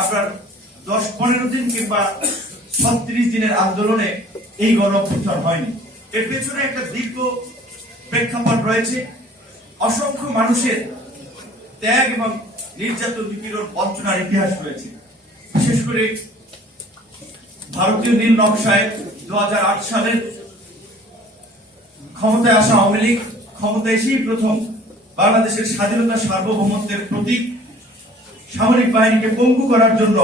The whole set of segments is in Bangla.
আপনার দশ, পনেরো দিন কিংবা ছত্রিশ দিনের আন্দোলনে এই গণঅভ্যুত্থান হয়নি। এর পেছনে একটা দীর্ঘ প্রেক্ষাপট রয়েছে। অসংখ্য মানুষের ত্যাগ এবং নির্যাতন বঞ্চনার ইতিহাস রয়েছে। বিশেষ করে ভারতীয় নীল নকশায় দু হাজার আট সালের ক্ষমতায় আসা আওয়ামী লীগ ক্ষমতায় এসেই প্রথম বাংলাদেশের স্বাধীনতা সার্বভৌমত্বের প্রতীক সামরিক বাহিনীকে পঙ্গু করার জন্য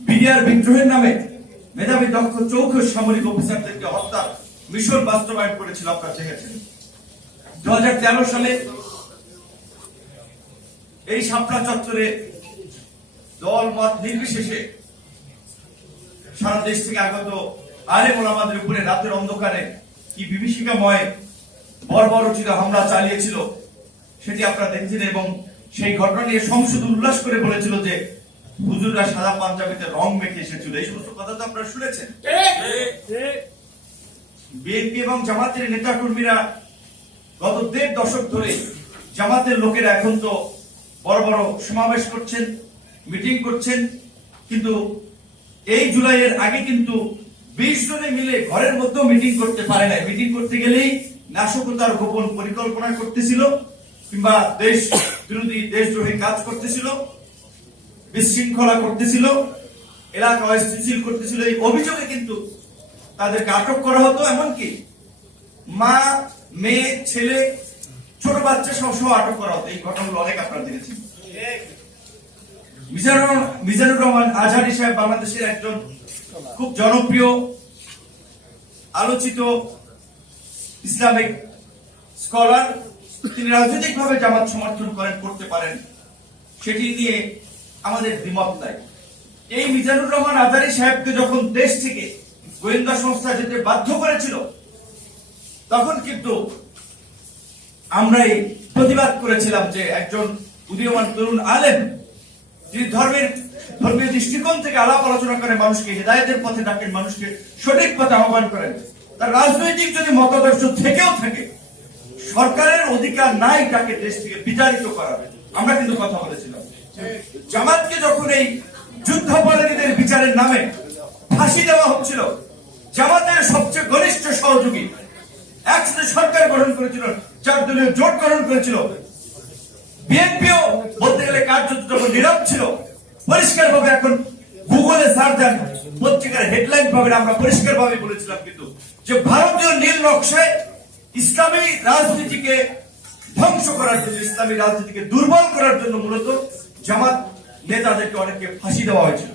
বিডিআর বিদ্রোহের নামে মেধাবী দক্ষ চৌখ সামরিক অফিসারদেরকে হত্যা, মিশন বাস্তবায়ন করেছিল আপনারা দেখেছেন দু সালে এই শাপলা চত্বরে দল মত নির্বিশেষে সারা দেশ থেকে আগত আরে আমাদের উপরে রাতের অন্ধকারে কি বিভীষিকাময় বর্বরচিত হামলা চালিয়েছিল, সেটি আপনারা দেখছেন এবং সেই ঘটনা নিয়ে সংসদ উল্লাস করে বলেছিল যে হুজুররা সাদা পাঞ্জাবিতে রং মেখে এসেছিল। এই সমস্ত কথা তো আপনারা শুনেছেন। বিএনপি এবং জামাতের নেতা কর্মীরা গত দেড় দশক ধরে জামাতের লোকেরা এখন তো বড় বড় সমাবেশ করছেন মিটিং করছেন কিন্তু এই জুলাইয়ের আগে কিন্তু বিশ জনে মিলে ঘরের মধ্যেও মিটিং করতে পারে নাই। মিটিং করতে গেলেই নাশকতার গোপন পরিকল্পনা করতেছিল। কিংবা দেশ বিরোধী দেশদ্রোহী কাজ করতেছিল, বিশৃঙ্খলা করতেছিল, এলাকা অস্থিতিশীল করতেছিল, এই অভিযোগে কিন্তু তাদেরকে আটক করা হতো। এমনকি মা, মেয়ে, ছেলে, ছোট বাচ্চা সব সহ আটক করা হতো। এই ঘটনাগুলো অনেক আপনারা দেখেছেন। মিজানুর রহমান আজহারি সাহেব বাংলাদেশের একজন খুব জনপ্রিয়, আলোচিত ইসলামিক স্কলার। তিনি রাজনৈতিকভাবে জামাত সমর্থন করেন, করতে পারেন, সেটি নিয়ে আমাদের দ্বিমত নাই। এই মিজানুর রহমান আজারি সাহেবকে যখন দেশ থেকে গোয়েন্দা সংস্থা যেতে বাধ্য করেছিল, তখন কিন্তু আমরাই প্রতিবাদ করেছিলাম যে একজন উদীয়মান তরুণ আলেম, যিনি ধর্মের, ধর্মীয় দৃষ্টিকোণ থেকে আলাপ আলোচনা করে মানুষকে হৃদায়তের পথে ডাকেন, মানুষকে সঠিক পথে আহ্বান করেন, তার রাজনৈতিক যদি মতাদর্শ থেকেও থাকে সরকারের অধিকার নাই তাকে দেশ থেকে বিতাড়িত করাবে। আমরা কিন্তু কথা বলেছিলাম। জামাতকে যখন এই যুদ্ধাপরাধীদের বিচারের নামে ফাঁসি দেওয়া হচ্ছিল, জামাতের সবচেয়ে ঘনিষ্ঠ সহযোগী, একসাথে সরকার গঠন করেছিল, চার দলীয় জোট গঠন করেছিল, বিএনপিও বলতে গেলে কার্যত যখন নীরব ছিল পরিষ্কার ভাবে এখন গুগলে সার্চ দেন, পত্রিকার হেডলাইন পাবেন, আমরা পরিষ্কার ভাবে বলেছিলাম কিন্তু যে ভারতীয় নীল নকশায় ইসলামী রাজনীতিকে ধ্বংস করার জন্য, ইসলামী রাজনীতিকে দুর্বল করার জন্য মূলত জামাত নেতাদেরকে অনেককে ফাঁসি দেওয়া হয়েছিল।